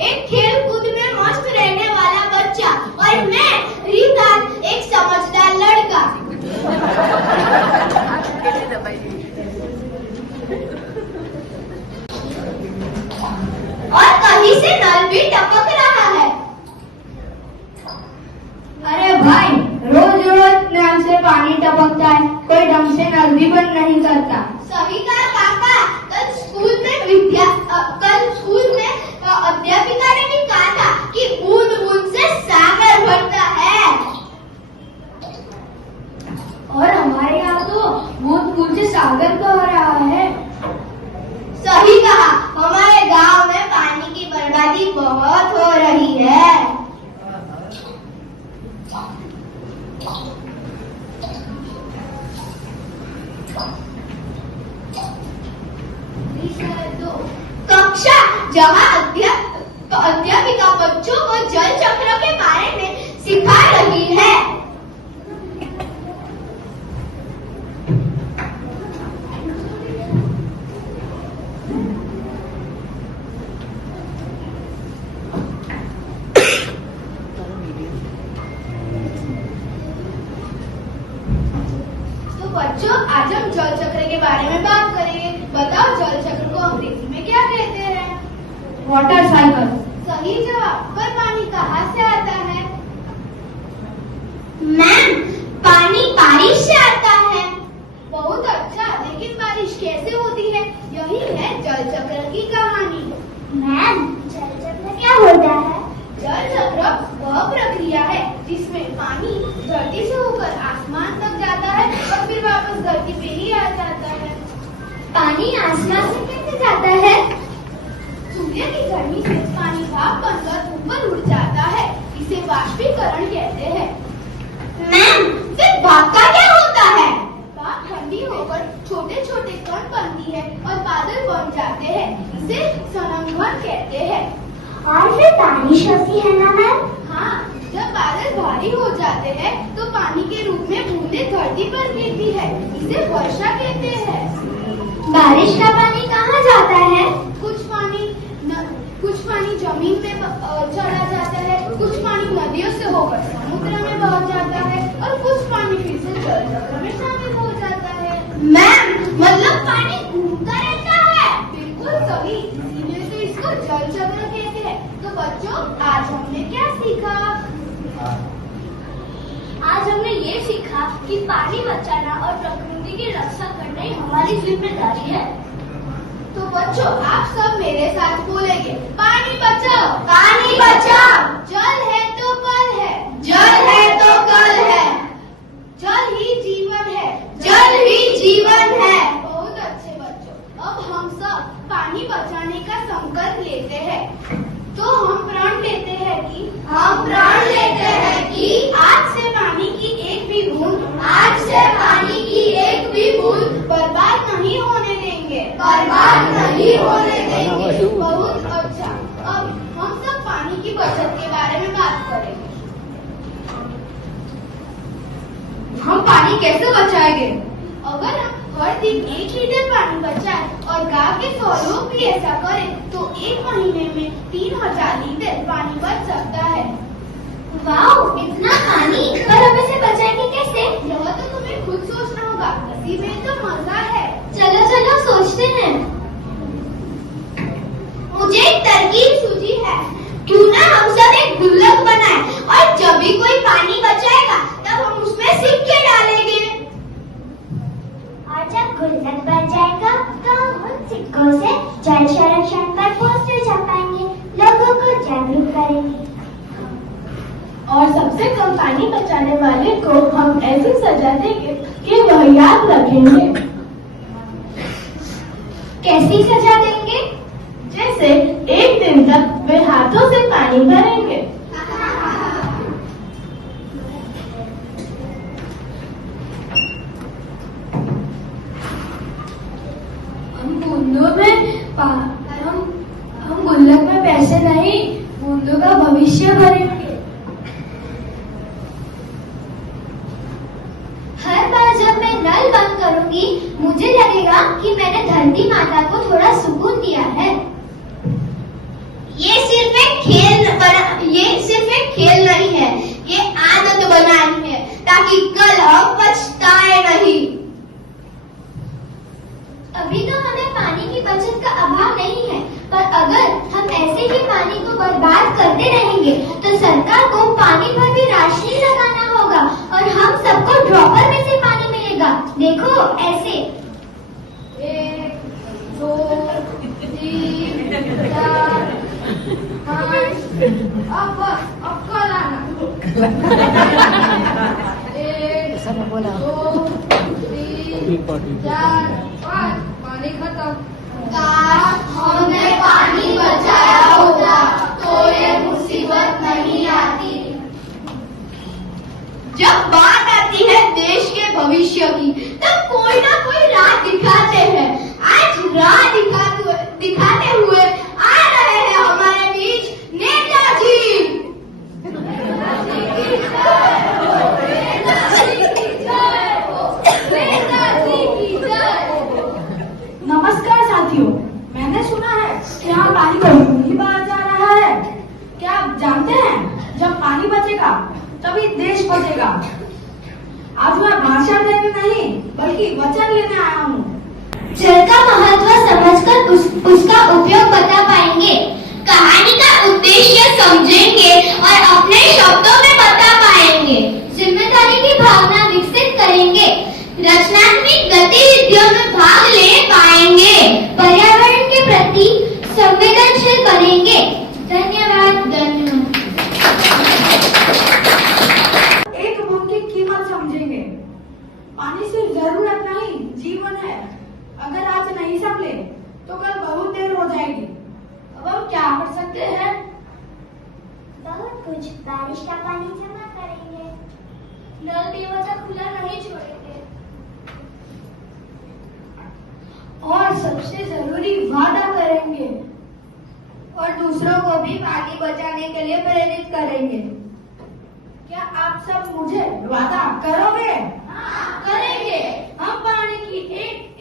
एक खेल कूद में मस्त रहने वाला बच्चा और मैं रिदान एक समझदार लड़का। और कहीं से नल भी टपक रहा है। अरे भाई, रोज रोज नल से पानी टपकता है, कोई ढंग से नल भी बंद नहीं करता। सही कहा पापा। कल स्कूल में अध्यापिका ने भी कहा था कि बूंद बूंद से सागर भरता है। और हमारे यहाँ तो बूंद बूंद से सागर बह रहा है। सही कहा। हमारे गांव में पानी की बर्बादी बहुत हो रही है। कक्षा जहाँ अध्यापिका बच्चों को जल चक्र के बारे में सिखा रही है। तो बच्चों, आज हम जल चक्र के बारे में बात करेंगे। बताओ, जल चक्र को अंग्रेजी में क्या कहते हैं? Water cycle. सही जवाब। पर पानी कहाँ से आता है? मैम, पानी बारिश से आता है। बहुत अच्छा, लेकिन बारिश कैसे होती है? यही है जल चक्र की कहानी। मैम, जल चक्र क्या होता है? जल चक्र वह प्रक्रिया है जिसमें पानी धरती से होकर आसमान तक जाता है और फिर वापस धरती पे ही आ जाता है। पानी आसमान से कैसे जाता है? सूर्य की गर्मी से पानी भाप बनकर ऊपर उड़ जाता है। इसे वाष्पीकरण कहते हैं। मैम, फिर भाप का क्या होता है? भाप ठंडी होकर छोटे छोटे कण बनती है और बादल बन जाते हैं। इसे संघनन कहते हैं। और फिर बारिश होती है ना मैम? हाँ, जब बादल भारी हो जाते हैं तो पानी के रूप में बूंदें धरती पर गिरती है। इसे वर्षा कहते हैं। बारिश का पानी कहाँ जाता है? कुछ पानी जमीन में चढ़ा जाता है, कुछ पानी नदियों से होकर समुद्र में बह जाता है और कुछ पानी फिर से जल चक्र में शामिल हो जाता है। मैम, मतलब पानी घूमता रहता है? बिल्कुल सही, इसीलिए तो इसको जल चक्र कहते हैं। तो बच्चों, आज हमने क्या सीखा? आज हमने ये सीखा कि पानी बचाना और प्रकृति की रक्षा करना हमारी जिम्मेदारी है। तो बच्चों, आप सब मेरे साथ बोलेंगे, पानी बचाओ, पानी बचाओ। जल है तो कल है, जल है तो कल है। जल ही जीवन है, जल ही जीवन है। बहुत अच्छे बच्चों, अब हम सब पानी बचाने का संकल्प लेते हैं। तो हम प्रण लेते हैं कि आज से पानी की एक भी बूंद बर्बाद नहीं होने देंगे। बहुत अच्छा। अब हम सब पानी की बचत के बारे में बात करेंगे। हम पानी कैसे बचाएंगे? अगर हम हर दिन 1 लीटर पानी बचाएं और गांव के 100 लोग भी ऐसा करें तो 1 महीने में 3000 लीटर पानी बच सकता है। वाओ, इतना पानी! पर हम इसे बचाएंगे कैसे? यह तो तुम्हें खुद सोचना होगा, इसी में तो मजा है। चलो चलो सोचते हैं। मुझे एक तरकीब सूझी है। क्यों ना हम सब एक गुल्लक बनाएं और जब भी कोई पानी बचाएगा तब हम उसमें सिक्के डालेंगे। और जब गुल्लक बन जाएगा तो हम उन सिक्कों से जल संरक्षण पर पोस्टर छपाएंगे, लोगों को जागरूक करेंगे। और सबसे कम पानी बचाने वाले को हम ऐसी सजा देंगे कि वह याद रखेंगे। कैसी सजा देंगे? जैसे 1 दिन तक वे हाथों से पानी भरेंगे। हम गुल्लक में पैसे नहीं, बूंदों का भविष्य भरेंगे। हर बार जब मैं नल बंद करूंगी मुझे लगेगा कि मैंने धरती माता को थोड़ा सुकून दिया है। ये सिर्फ एक ताकि कल हम पछताए नहीं। अभी तो हमें पानी की बचत का अभाव नहीं है, पर अगर हम ऐसे ही पानी को बर्बाद करते रहेंगे तो सरकार को पानी पर भी राशि लगाना होगा और हम सबको ड्रॉपर में से पानी मिलेगा। देखो ऐसे 1, 2, 3, 4, 5 अब बस अब कल आना। 1, 2, 3, 4, 5 पानी खत्म। काश हमने पानी बचाया होता तो ये मुसीबत नहीं आती। जब बात आती है देश के भविष्य की, तब कोई ना कोई राह दिखाते हैं। आज राह दिखाते हुए आ रहे हैं हमारे बीच नेताजी। नमस्कार साथियों, मैंने सुना है कि यहाँ पानी को नहीं बहा जा रहा है। क्या आप जानते हैं जब पानी बचेगा तभी देश बचेगा। आज मैं भाषण देने नहीं बल्कि वचन लेने आया हूँ। जल का महत्व समझकर उसका उपयोग बता पाएंगे, कहानी का उद्देश्य समझेंगे और अपने शब्दों में बता पाएंगे, जिम्मेदारी की भावना विकसित करेंगे, रचनात्मक गतिविधियों में भाग ले पाएंगे, पर्यावरण के प्रति संवेदनशील बनेंगे। धन्यवाद। एक बूंद की कीमत समझेंगे। पानी सिर्फ जरूरत नहीं, जीवन है। अगर आज नहीं संभले तो कल बहुत देर हो जाएगी। अब हम क्या कर सकते हैं? बहुत कुछ। बारिश का पानी जमा करेंगे, नल बेवजह खुला नहीं छोड़ेंगे, और सबसे जरूरी वादा करेंगे और दूसरों को भी पानी बचाने के लिए प्रेरित करेंगे। क्या आप सब मुझे वादा करोगे? हाँ, करेंगे। हम पानी की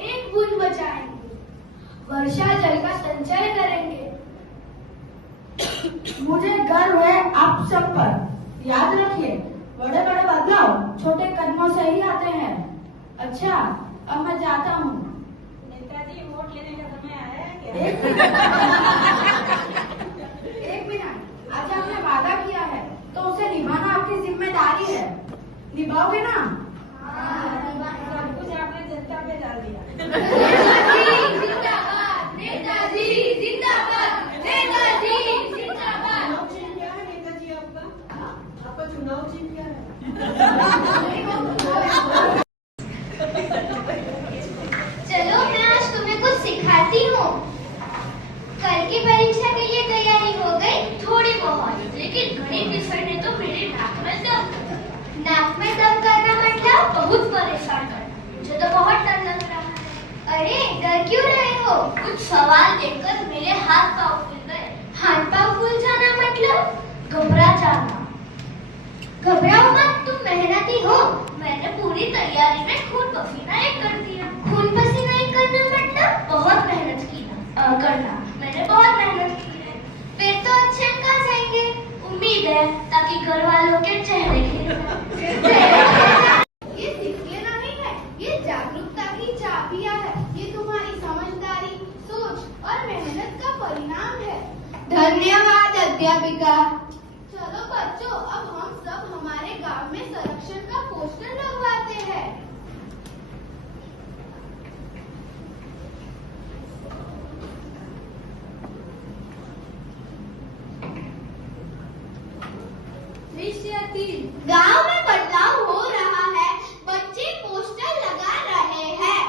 एक बूंद बचाएंगे, वर्षा जल का संचय करेंगे। मुझे गर्व है आप सब पर। याद रखिए, बड़े बड़े बदलाव छोटे कदमों से ही आते हैं। अच्छा, अब मैं जाता हूँ। नेताजी, वोट लेने का समय आया है क्या? एक मिनट। आज आपने वादा किया है तो उसे निभाना आपकी जिम्मेदारी है। निभाओगे ना? सब कुछ आपने जनता पे डाल दिया। नेताजी जिंदाबाद, नेताजी जिंदाबाद। क्या है नेताजी आपका चुनाव जीत गया है। चलो मैं आज तुम्हें कुछ सिखाती हूँ। कल की परीक्षा के लिए तैयारी हो गई? थोड़ी बहुत, लेकिन गणित विषय ने तो मेरे नाक में दम कर दिया। नाक में दम करना मतलब? बहुत परेशान कर, मुझे तो बहुत डर लग रहा है। अरे डर क्यों रहे हो? कुछ सवाल देखकर मेरे हाथ पांव फूल गए। हाथ पांव फूल जाना मतलब? घबरा जाना। घबराओ मत, तुम मेहनती हो। मैंने पूरी तैयारी में खून पसीना एक कर दिया। खून पसीना एक करना मतलब? बहुत मेहनत की करना। मैंने बहुत मेहनत की है। फिर तो अच्छे अंक आ जाएंगे। उम्मीद है, ताकि घर वालों के चेहरे खिल ये सिर्फ नहीं है, ये जागरूकता की चाबियां है। ये तुम्हारी समझदारी, सोच और मेहनत का परिणाम है। धन्यवाद अध्यापिका। चलो बच्चों, अब हम सब हमारे गांव में संरक्षण का पोस्टर लगवाते हैं। दृश्य 3। गांव में बदलाव हो रहा है, बच्चे पोस्टर लगा रहे हैं।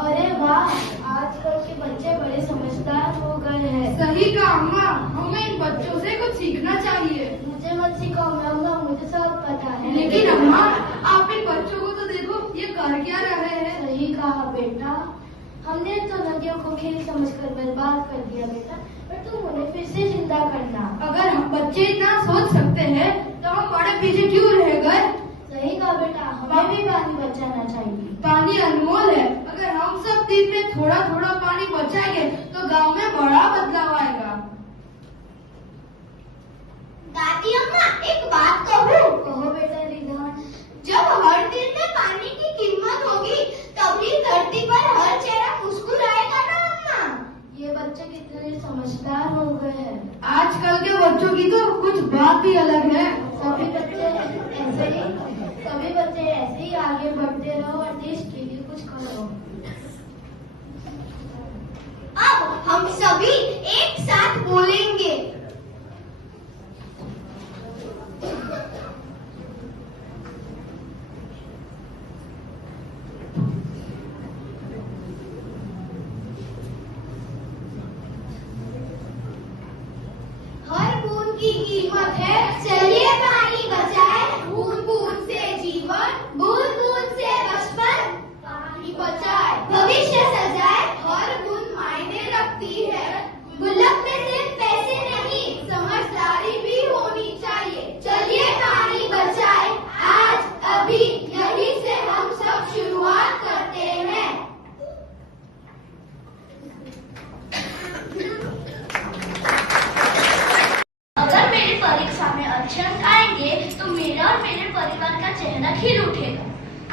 अरे वाह, आजकल के बच्चे बड़े समझदार हो गए हैं। सही कहा अम्मा, हमें इन बच्चों से कुछ सीखना चाहिए। मुझे मत सिखाओ अम्मा, मुझे सब पता है। लेकिन अम्मा, आप इन बच्चों को तो देखो, ये कर क्या रहे हैं। सही कहा बेटा, हमने तो नदियों को खेल समझकर बर्बाद कर दिया बेटा, पर तुम उन्हें फिर से जिंदा करना। अगर हम बच्चे इतना सोच सकते हैं तो हम बड़े पीछे क्यों रह गए। सही कहा बेटा, हमें भी पानी बचाना चाहिए। पानी अनमोल है, अगर हम हम सब दिन में थोड़ा थोड़ा पानी बचाएंगे तो गांव में बड़ा बदलाव आएगा। दादी अम्मा, एक बात कहूँ? कहो बेटा रिधा। जब हर दिन में पानी की कीमत होगी तभी धरती पर हर चेहरा मुस्कुराएगा ना अम्मा। ये बच्चे कितने समझदार हो गए हैं। आजकल के बच्चों की तो कुछ बात ही अलग है। सभी बच्चे ऐसे ही आगे बढ़ते रहो और देश के लिए कुछ करो। अब हम सभी एक साथ बोलेंगे। हर बूंद की कीमत है, चलिए पानी बचाए। बूंद बूंद से जीवन, बूंद बूंद से बचपन। पानी बचाए, भविष्य सजाए। हर बूंद मायने रखती है। गुल्लक में सिर्फ पैसे नहीं, समझदारी भी होनी चाहिए। चलिए पानी बचाए, आज अभी यहीं से हम सब शुरुआत करते हैं। अगर मेरी परीक्षा में अच्छे अंक आएंगे तो मेरा और मेरे परिवार का चेहरा खिल उठेगा।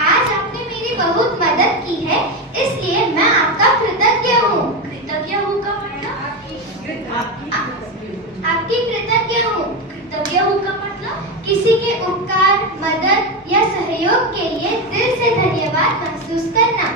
आज आपने मेरी बहुत मदद की है, इसलिए मैं आपका कृतज्ञ हूँ। कृतज्ञ हूँ का मतलब? आपकी कृतज्ञ हूँ। कृतज्ञ हूँ का मतलब? किसी के उपकार, मदद या सहयोग के लिए दिल से धन्यवाद महसूस करना।